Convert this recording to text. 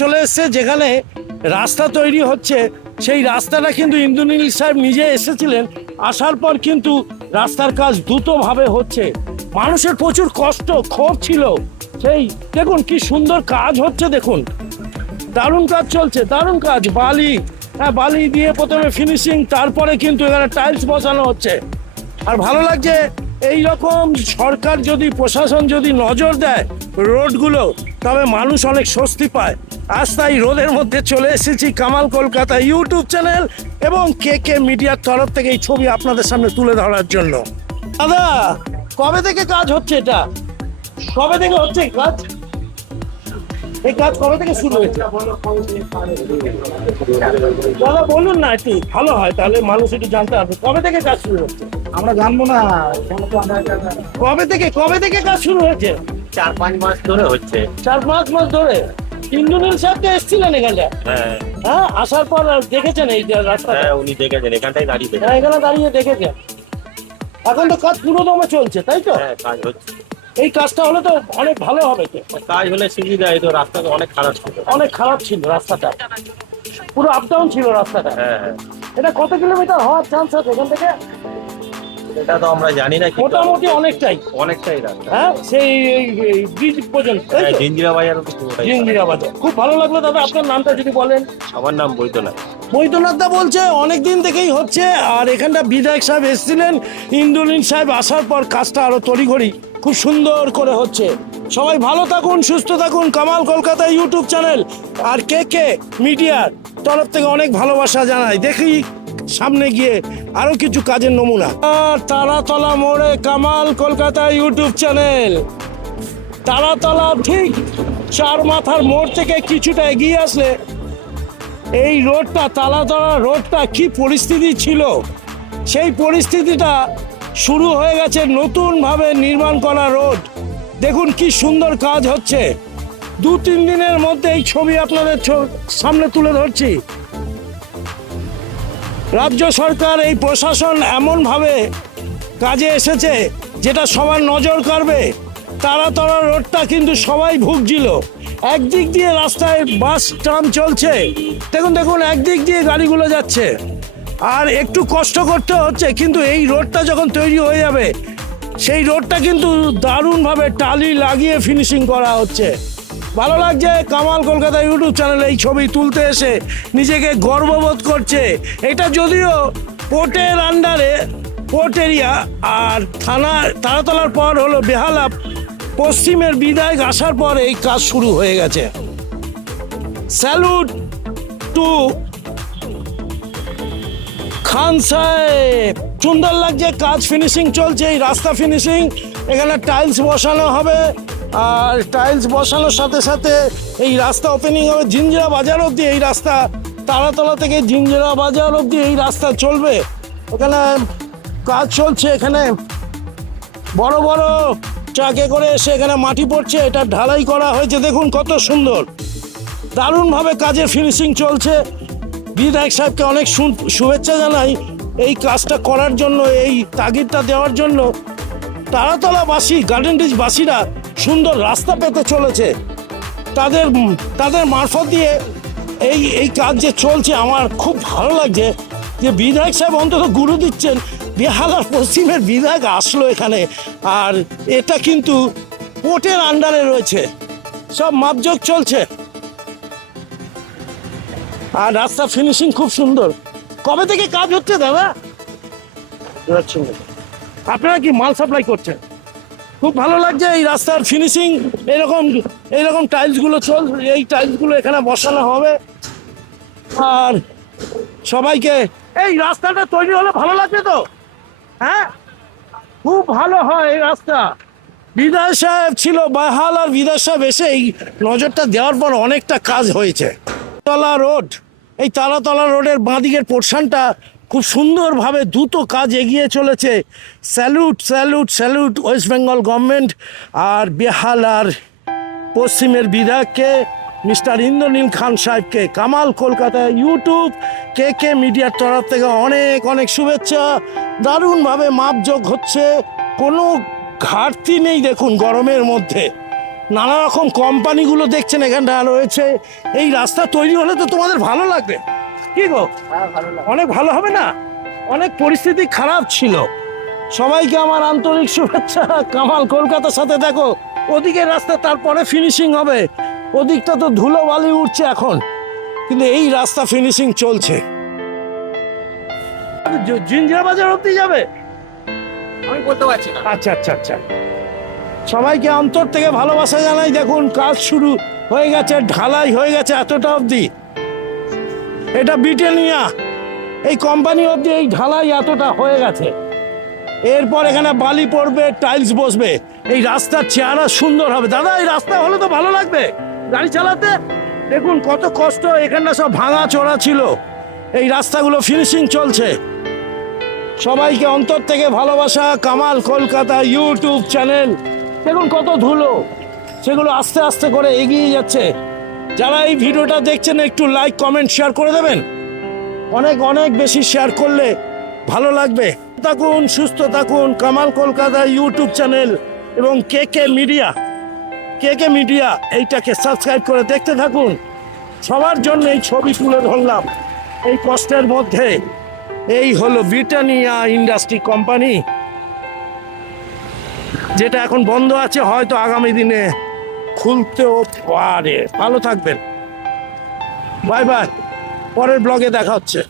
চলে এসেছে, যেখানে রাস্তা তৈরি হচ্ছে। সেই রাস্তাটা কিন্তু ইন্দ্রনীল সাহেব নিজে এসেছিলেন, আসার পর কিন্তু রাস্তার কাজ দ্রুতভাবে হচ্ছে। মানুষের প্রচুর কষ্ট ক্ষোভ ছিল, সেই দেখুন কি সুন্দর কাজ হচ্ছে, দেখুন দারুণ কাজ চলছে, দারুণ কাজ। বালি, হ্যাঁ বালি দিয়ে প্রথমে ফিনিশিং, তারপরে কিন্তু এখানে টাইলস বসানো হচ্ছে। আর ভালো লাগছে এই রকম সরকার যদি, প্রশাসন যদি নজর দেয় রোডগুলো, তবে মানুষ অনেক স্বস্তি পায়। আজ তাই রোদের মধ্যে চলে এসেছি কামাল কলকাতা ইউটিউব চ্যানেল এবং কে মিডিয়ার তরফ থেকে এই ছবি আপনাদের সামনে তুলে ধরার জন্য। দাদা, কবে থেকে কাজ হচ্ছে এটা? কবে থেকে হচ্ছে কাজ? এই কাজ কবে থেকে শুরু হয়েছে? দাদা বলুন না, একটু ভালো হয়, তাহলে মানুষ একটু জানতে পারবে কবে থেকে কাজ শুরু হচ্ছে। আমরা জানবো না। কবে থেকে কাজ শুরু হয়েছে? 4-5 মাস ধরে হচ্ছে। 4-5 মাস ধরে। ইন্দ্রনীল সাহেব তো এসেছিলেন এখানে, হ্যাঁ হ্যাঁ আসার পর দেখেছেন এই যে রাস্তা? হ্যাঁ, উনি দেখেছেন, এখানটাই দাঁড়িয়ে দেখেছেন। হ্যাঁ এখানে দাঁড়িয়ে দেখেছেন। এখন তো কাজ পুরো দমে চলছে, তাই তো? হ্যাঁ, কাজ হচ্ছে। এই কাজটা হলে তো অনেক ভালো হবে। কাজ হলে সুবিধা, এই তো রাস্তা তো অনেক খারাপ ছিল। অনেক খারাপ ছিল রাস্তাটা, পুরো আপ ডাউন ছিল রাস্তাটা। হ্যাঁ হ্যাঁ, এটা কত কিলোমিটার হওয়ার চান্স আছে এখান থেকে? এটা তো আমরা জানি না, কিন্তু মোটামুটি অনেকটাই। অনেকটাই রাস্তা। হ্যাঁ সেই ব্রিজ পর্যন্ত, তাই হ্যাঁ, তো? জিঞ্জিরা বাজার তো পুরোটাই। জিঞ্জিরা বাজার। খুব ভালো লাগলো দাদা, আপনার নামটা যদি বলেন। আমার নাম বৈদ্যনাথ। বৈদ্যনাথ দা বলছে অনেক দিন থেকেই হচ্ছে, আর এখানটা বিধায়ক সাহেব এসেছিলেন, ইন্দ্রনীল সাহেব আসার পর কাজটা আরো তড়িঘড়ি খুব সুন্দর করে হচ্ছে। সবাই ভালো থাকুন, সুস্থ থাকুন। কামাল কলকাতা ইউটিউব চ্যানেল আর কে মিডিয়ার তরফ থেকে অনেক ভালোবাসা জানাই। দেখি সামনে গিয়ে আরো কিছু কাজের নমুনা। আর তারাতলা মোড়ে কামাল কলকাতা ইউটিউব চ্যানেল। তারাতলা ঠিক 4 মাথার মোড় থেকে কিছুটা এগিয়ে আসলে এই রোডটা, তালাতলা রোডটা কি পরিস্থিতি ছিল, সেই পরিস্থিতিটা শুরু হয়ে গেছে নতুনভাবে নির্মাণ করা রোড। দেখুন কি সুন্দর কাজ হচ্ছে। 2-3 দিনের মধ্যে এই ছবি আপনাদের সামনে তুলে ধরছি। রাজ্য সরকার, এই প্রশাসন এমনভাবে কাজে এসেছে যেটা সবার নজর কাড়বে। তারাতলা রোডটা কিন্তু সবাই ভুগছিল। একদিক দিয়ে রাস্তায় বাস ট্রাম চলছে, দেখুন একদিক দিয়ে গাড়িগুলো যাচ্ছে, আর একটু কষ্ট করতে হচ্ছে। কিন্তু এই রোডটা যখন তৈরি হয়ে যাবে, সেই রোডটা কিন্তু দারুণভাবে টালি লাগিয়ে ফিনিশিং করা হচ্ছে। ভালো লাগছে। কামাল কলকাতা ইউটিউব চ্যানেলে এই ছবি তুলতে এসে নিজেকে গর্ববোধ করছে। এটা যদিও পোর্টের আন্ডারে, পোর্ট এরিয়া, আর থানা তারাতলার পর হলো বেহালা। পশ্চিমের বিধায়ক আসার পর এই কাজ শুরু হয়ে গেছে। স্যালুট টু খান সাহেব। সুন্দর লাগছে, কাজ ফিনিশিং চলছে। এই রাস্তা ফিনিশিং, এখানে টাইলস বসানো হবে, আর টাইলস বসানোর সাথে সাথে এই রাস্তা ওপেনিং হবে জিঞ্জিরা বাজার অবধি। এই রাস্তা তারাতলা থেকে জিঞ্জিরা বাজার অবধি এই রাস্তা চলবে। এখানে কাজ চলছে, এখানে বড় বড় ট্রাকে করে এসে এখানে মাটি পড়ছে, এটা ঢালাই করা হয়েছে। দেখুন কত সুন্দর, দারুণভাবে কাজের ফিনিশিং চলছে। বিধায়ক সাহেবকে অনেক শুভেচ্ছা জানাই এই কাজটা করার জন্য, এই তাগিদটা দেওয়ার জন্য। তারাতলাবাসী, গার্ডেন ব্রিজ বাসীরা সুন্দর রাস্তা পেতে চলেছে। তাদের মারফত দিয়ে এই কাজ যে চলছে, আমার খুব ভালো লাগছে যে বিধায়ক সাহেব অন্তত গুরু দিচ্ছেন। বেহালার পশ্চিমের বিধায়ক আসলো এখানে, আর এটা কিন্তু পোর্টের আন্ডারে রয়েছে, সব মাপজোক চলছে, আর রাস্তা ফিনিশিং খুব সুন্দর। কবে থেকে কাজ হচ্ছে দাদা? আপনারা কি মাল সাপ্লাই করছেন? খুব ভালো লাগছে এই রাস্তার ফিনিশিং। এইরকম টাইলসগুলো এই টাইলসগুলো এখানে বসানো হবে। আর সবাইকে এই রাস্তাটা তৈরি হলে ভালো লাগছে তো? হ্যাঁ, খুব ভালো হয় এই রাস্তা। বিধায়ক সাহেব ছিল বেহাল, আর বিধায়ক সাহেব এসে এই নজরটা দেওয়ার পর অনেকটা কাজ হয়েছে। তলা রোড, এই তারাতলা রোডের বাঁদিকের পোর্শনটা খুব সুন্দরভাবে দ্রুত কাজ এগিয়ে চলেছে। Salute salute salute West Bengal government আর বেহালার পশ্চিমের বিধায়ককে, মিস্টার ইন্দ্রনীল খান সাহেবকে। কামাল কলকাতা ইউটিউব কে মিডিয়ার তরফ থেকে অনেক অনেক শুভেচ্ছা। দারুণভাবে মাপজোক হচ্ছে, কোনো ঘাটতি নেই। দেখুন গরমের মধ্যে নানা রকম কোম্পানিগুলো দেখছেন এখানটা রয়েছে। এই রাস্তা তৈরি হলে তো তোমাদের ভালো লাগবে, কি গো? অনেক ভালো হবে না? অনেক পরিস্থিতি খারাপ ছিল। সবাইকে আমার আন্তরিক শুভেচ্ছা। কামাল কলকাতার সাথে দেখো, ওদিকে রাস্তা তারপরে ফিনিশিং হবে, ওদিকটা তো ধুলো বালি উঠছে এখন, কিন্তু এই রাস্তা ফিনিশিং চলছে। জিঞ্জিরা বাজার অব্দি যাবে? আমি বলতে পারছি না। আচ্ছা আচ্ছা আচ্ছা। সবাইকে অন্তর থেকে ভালোবাসা জানাই। দেখুন কাজ শুরু হয়ে গেছে, ঢালাই হয়ে গেছে এতটা অবধি। এটা ব্রিটানিয়া এই কোম্পানি অবধি এই ঢালাই এতটা হয়ে গেছে। এরপর এখানে বালি পড়বে, টাইলস বসবে, এই রাস্তার চেহারা সুন্দর হবে। দাদা এই রাস্তা হলে তো ভালো লাগবে গাড়ি চালাতে। দেখুন কত কষ্ট, এখানটা সব ভাঙা চোরা ছিল, এই রাস্তাগুলো ফিনিশিং চলছে। সবাইকে অন্তর থেকে ভালোবাসা। কামাল কলকাতা ইউটিউব চ্যানেল, দেখুন কত ধুলো, সেগুলো আস্তে আস্তে করে এগিয়ে যাচ্ছে। যারা এই ভিডিওটা দেখছেন একটু লাইক কমেন্ট শেয়ার করে দেবেন, অনেক অনেক বেশি শেয়ার করলে ভালো লাগবে। থাকুন, সুস্থ থাকুন। কামাল কলকাতা ইউটিউব চ্যানেল এবং কে মিডিয়া এইটাকে সাবস্ক্রাইব করে দেখতে থাকুন। সবার জন্য এই ছবি তুলে ধরলাম এই কষ্টের মধ্যে। এই হলো ব্রিটানিয়া ইন্ডাস্ট্রি কোম্পানি, যেটা এখন বন্ধ আছে, হয়তো আগামী দিনে খুলতেও পারে। ভালো থাকবেন, বাই বাই, পরের ব্লগে দেখা হচ্ছে।